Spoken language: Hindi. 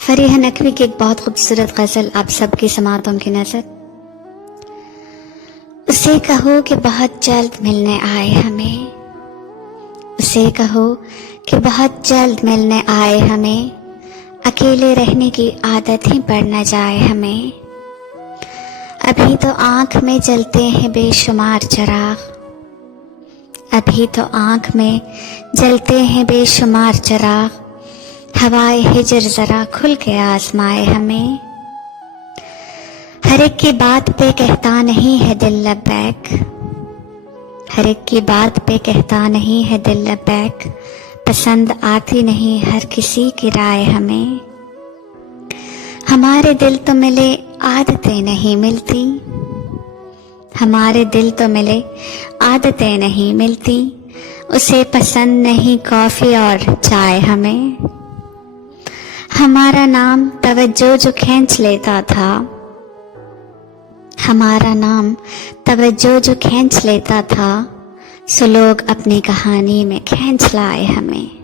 फरीहा नकवी की एक बहुत खूबसूरत गजल आप सबकी समातों की नजर। उसे कहो कि बहुत जल्द मिलने आए हमें, उसे कहो कि बहुत जल्द मिलने आए हमें, अकेले रहने की आदत ही पड़ न जाए हमें। अभी तो आंख में जलते हैं बेशुमार चिराग, अभी तो आंख में जलते हैं बेशुमार चिराग, हवाए हिजर जरा खुल के आजमाए हमें। हर एक की बात पे कहता नहीं है दिल लबैक, हर एक की बात पे कहता नहीं है दिल लबैक, पसंद आती नहीं हर किसी की राय हमें। हमारे दिल तो मिले आदतें नहीं मिलती, हमारे दिल तो मिले आदतें नहीं मिलती, उसे पसंद नहीं कॉफी और चाय हमें। हमारा नाम तवज्जो जो खींच लेता था, हमारा नाम तवज्जो जो खींच लेता था, सो लोग अपनी कहानी में खींच लाए हमें।